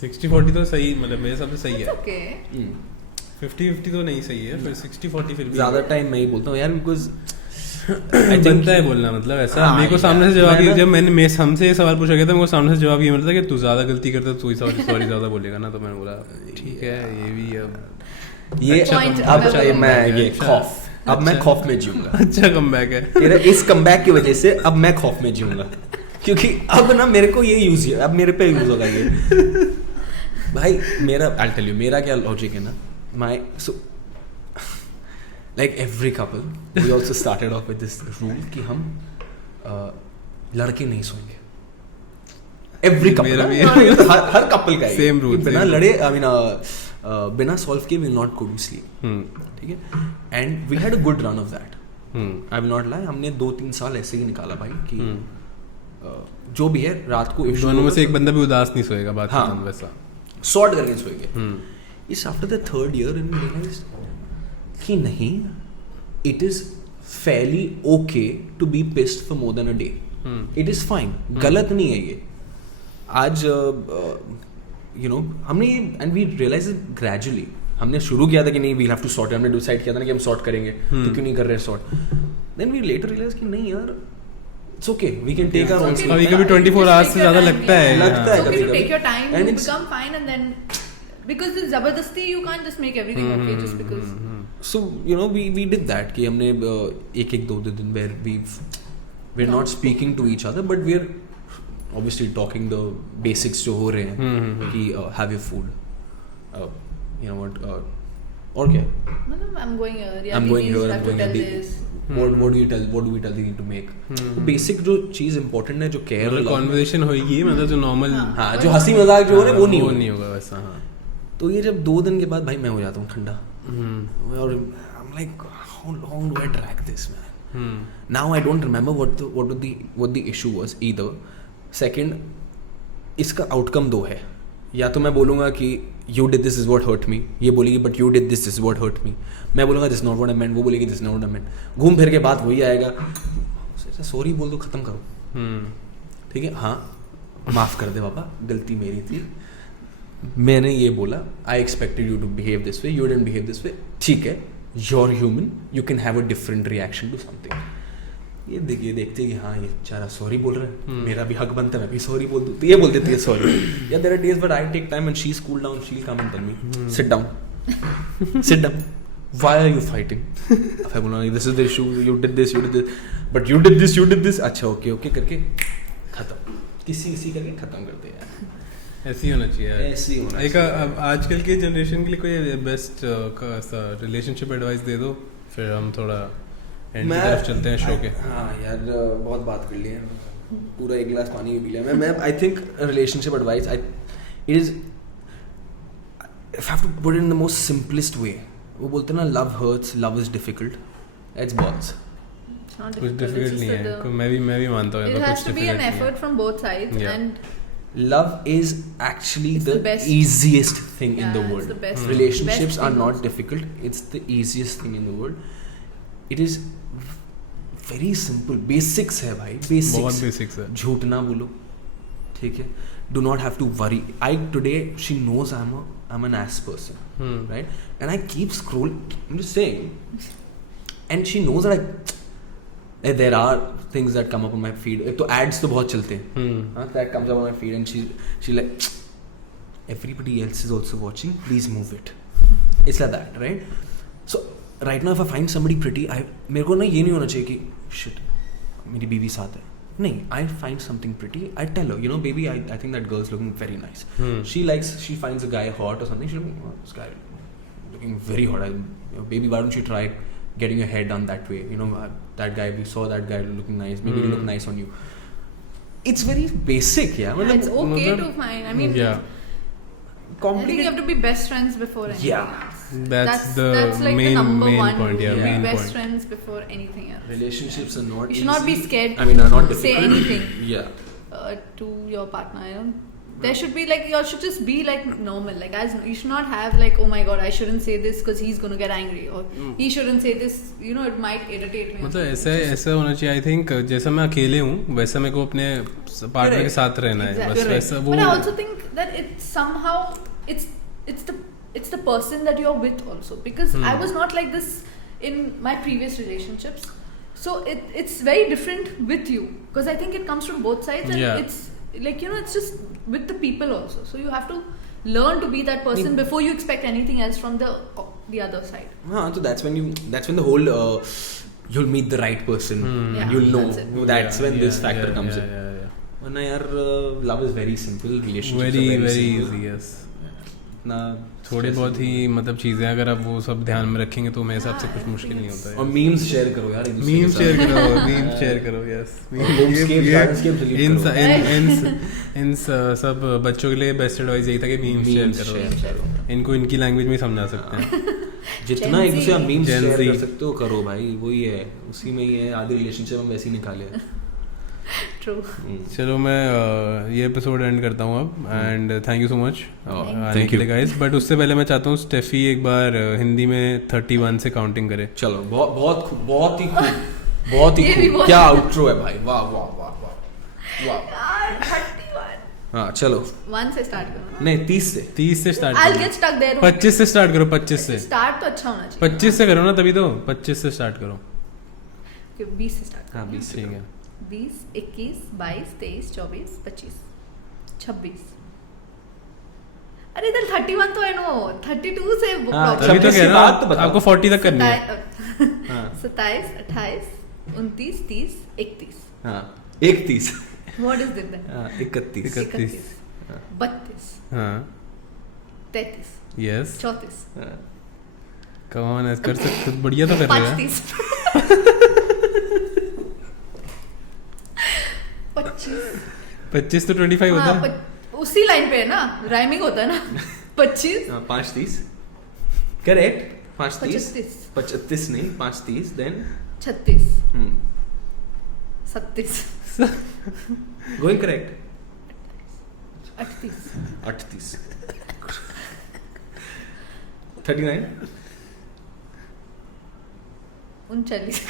60-40 तो सही, मतलब मेरे हिसाब से सही है. Okay. 50-50 तो नहीं सही है, फिर 60-40 फिर भी ज़्यादा टाइम मैं ही बोलता हूँ यार, बिकॉज बनता है बोलना, मतलब ऐसा मेरे को सामने से जवाब, जब मैंने हमसे ये सवाल पूछा गया था, मेरे को सामने से जवाब ये मिलता कि तू ज़्यादा गलती करता तो तू ही सॉरी ज़्यादा बोलेगा ना, तो मैंने बोला ठीक है ये भी अब ये अच्छा अब मैं ये खौफ, अब मैं खौफ में जीऊंगा। अच्छा कमबैक है तेरा इस कमबैक की वजह से अब मैं खौफ में जीऊंगा, क्योंकि अब ना मेरे को ये यूज है, अब मेरे पे यूज होगा ये। भाई मेरा I'll tell you, मेरा क्या लॉजिक है ना, so like every couple we also started off with this rule कि हम लड़के नहीं सोएंगे। every couple, हर couple का सेम रूल, बिना लड़े बिना सॉल्व किए will not go to sleep, ठीक है। and we had a good run of that, I will not lie, हमने 2-3 साल ऐसे ही निकाला भाई कि जो भी है रात को दोनों में से एक बंदा भी उदास नहीं सोएगा, बात हाँ, खत्म, वैसा सॉर्ट करके सोएंगे। It's after the third year and realise कि नहीं, it is fairly okay to be pissed for more than a day, it is fine, गलत नहीं है ये। आज यू नो हमने एंड वी रियलाइज ग्रेजुअली, हमने शुरू किया था कि नहीं वी हैव टू सॉर्ट, हमने डिसाइड किया था ना कि हम सॉर्ट करेंगे, तो क्यों नहीं कर रहे sort, then we later realise कि नहीं यार it's okay, we can take our own time. अभी कभी 24 hours से ज़्यादा लगता है okay to take your time, you become fine, and then because this zabardasti you can't just make everything okay just because. So you know we did that कि हमने एक 2 दिन where we're not speaking to each other but we're obviously talking the basics जो हो रहे हैं कि have your food, you know what, और क्या, I'm going here, I'm going here, I'm going here. What do we tell them to make? Basic जो चीज important है, जो केयर कॉन्वर्सेशन होगी, मतलब जो नॉर्मल, हाँ जो हंसी मजाक जो हो रहा है वो नहीं होगा वैसा। हाँ तो ये जब 2 दिन के बाद भाई मैं हो जाता हूँ ठंडा, और I'm like how long do I drag this man? Now I don't remember what the issue was either. Second, इसका आउटकम 2 है, या तो मैं बोलूँगा कि you did this is what hurt me, ये बोलेगी but you did this is what hurt me, मैं बोलूँगा this is not what I meant, वो बोलेगी this is not what I meant, घूम फिर के बात वही आएगा, सॉरी बोल दो, ख़त्म करो, ठीक है, हाँ माफ़ कर दे पापा, गलती मेरी थी, मैंने ये बोला, I expected you to behave this way, you didn't behave this way, ठीक है, you are human, you can have a different reaction to something. ये देखते कि हाँ ये बेचारा सॉरी बोल रहा है, मेरा भी हक बनता है मैं भी सॉरी बोल दूँ, तो ये बोल देती है सॉरी, या there are days but I take time and she is cool down, she will come and tell me sit down, why are you fighting? अब मैं बोला this is the issue, you did this, but you did this, अच्छा okay करके खत्म, किसी करके खत्म करते हैं यार, ऐसे ही होना चाहिए यार, ऐसे ही होना चाहिए। एक आजकल के जनरेशन के लिए कोई बेस्ट रिलेशनशिप एडवाइस दे दो, फिर हम थोड़ा एंड की तरफ चलते हैं शो के। हाँ यार बहुत बात कर ली है, पूरा 1 गिलास पानी भी पी लिया मैं I think relationship advice it is, if I have to put it in the most simplest way, वो बोलते हैं ना love hurts, love is difficult, it's balls, कुछ डिफिकल्ट नहीं है, मैं भी मानता हूँ, it has to be an effort from both sides, and love is actually the easiest thing in the world. Relationships are not difficult, it's the easiest thing in the world. It is very simple, basics है भाई, basics, बहुत basics है, झूठ ना बोलो, ठीक है, do not have to worry. Today she knows I'm an ass person, right? And I keep scrolling, I'm just saying, and she knows that there are things that come up on my feed. एक तो ads तो बहुत चलते हैं, that comes up on my feed and she like, everybody else is also watching, please move it. It's like that, right? So right now if I find somebody pretty, मेरे को ना ये नहीं होना चाहिए कि shit मेरी बीवी साथ है, नहीं, I find something pretty, I tell her, you know, baby, I think that girl's looking very nice. She finds a guy hot or something, she'll be, oh, this guy looking very hot, baby, why don't you try getting your hair done that way, you know, that guy, we saw that guy looking nice, maybe he'll look nice on you. It's very basic, yeah. It's okay to find, I mean, yeah, I think you have to be best friends before anything else. That's the like main the number one point, yeah, rule. main Be best point. friends before anything else. Relationships are not You should not be easy. scared I mean, are not to say difficult. anything Yeah. To your partner, you know. There should be like, you should just be like normal, like as you should not have like, oh my god, I shouldn't say this because he's gonna get angry, or he shouldn't say this, you know, it might irritate me. मतलब ऐसा होना चाहिए, I think जैसा मैं अकेले हूँ वैसा मेरे को अपने पार्टनर के साथ रहना है, बस वैसा वो. But I also think that it's somehow it's the the person that you're with also, because I was not like this in my previous relationships, so it's very different with you, because I think it comes from both sides, and Yeah. it's like, you know, it's just with the people also, so you have to learn to be that person before you expect anything else from the other side. So that's when the whole you'll meet the right person, Yeah, you'll know, that's it. when this factor comes in. वरना यार love is very simple, relationships very are very very simple. Easy, yes. ना थोड़ी बहुत ही मतलब चीजें अगर आप वो सब ध्यान में रखेंगे तो मेरे हिसाब से कुछ मुश्किल नहीं होता और है. memes share करो यार, मीम शेयर करो यस. Homescapes, landscapes delete करो. इन सब बच्चों के लिए बेस्ट एडवाइस यही था कि मीम शेयर करो. इनको इनकी लैंग्वेज में ही समझा सकते हैं. जितना एक दूसरे का मीम्स Gen शेयर Z. कर सकते हो करो भाई, वही है, उसी में ही है. आधी रिलेशनशिप हम वैसे ही निकाले. True. चलो मैं ये एपिसोड एंड करता हूँ अब, and thank you so much आने के लिए गाइस. बट उससे पहले मैं चाहता हूँ स्टेफी एक बार हिंदी में 31 से काउंटिंग करे. चलो बहुत ही बहुत ही ये भी खूब. बहुत- क्या आउट्रो है भाई, वाह वाह वाह वाह वाह. यार 31. हाँ चलो. 1 से स्टार्ट करो. नहीं 30 से. 30 से स्टार्ट I'll करो. get stuck there. 25 से स्टार्ट करो. 25 से स्टार्ट तो अच्छा होना चाहिए. 25 से करो ना, तभी तो 25 से स्टार्ट करो. 20 से स्टार्ट. हाँ 20 से. ठीक है. 20, 21, 22, 23, 24, 25, 26. अरे इधर 31 तो है नो. 32 से हाँ, तभी तो 26 कह की रहा बात तो हूँ बताओ. आपको 40 तक करनी है. 27, 28, 29, 30, 31. हाँ 31. What is it then? हाँ 31. 31. 32, हाँ 33, यस 34, कम ऑन, कर सकते, बढ़िया तो कर रहे हैं. 35, 25. 25 तो 25 होता है. उसी लाइन पे है ना, राइमिंग होता है ना. 25, 5:30. करेक्ट. 5:30. 35, 35 नहीं 5:30. Then 36, 37, going correct. 38, 38. 39. 39.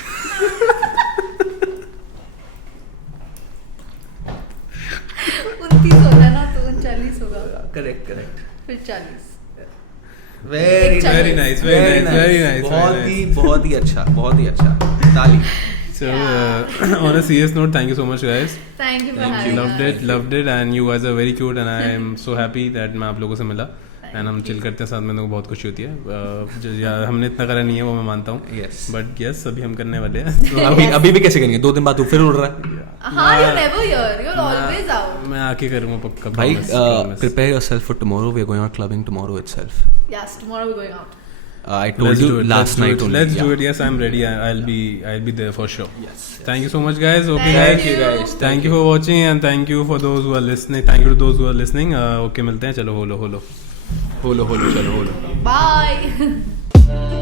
29 होता है ना, तो 39 होगा. करेक्ट. फिर 40. Very Very nice, very nice, very nice, very बहुत ही अच्छा. ताली. So on a serious note, thank you so much guys. Thank you for Thank having us. loved it and you guys are very cute and I am so happy that मैं आप लोगों से मिला and हम chill करते हैं साथ में, तो बहुत खुशी होती है. यार हमने इतना करा नहीं है वो मैं मानता हूँ, Yes. बट यस अभी हम करने वाले हैं. अभी भी कैसे करेंगे? 2 दिन बाद तू फिर उड़ रहा है. हाँ, you're never here. You're always out. मैं आके करूँगा पक्का. भाई promise. prepare yourself for tomorrow. We are going out clubbing tomorrow itself. Yes, tomorrow we're going out. I told you last night only. Let's do Yeah. it. Yes, I'm ready. I'll be there for sure. Yes. Thank you so much, guys. Okay, Thank guys. you. guys. Thank you for watching and thank you for those who are listening. Thank you to those who are listening. Okay, मिलते हैं. चलो होलो. Holo, chalo, holo. Bye.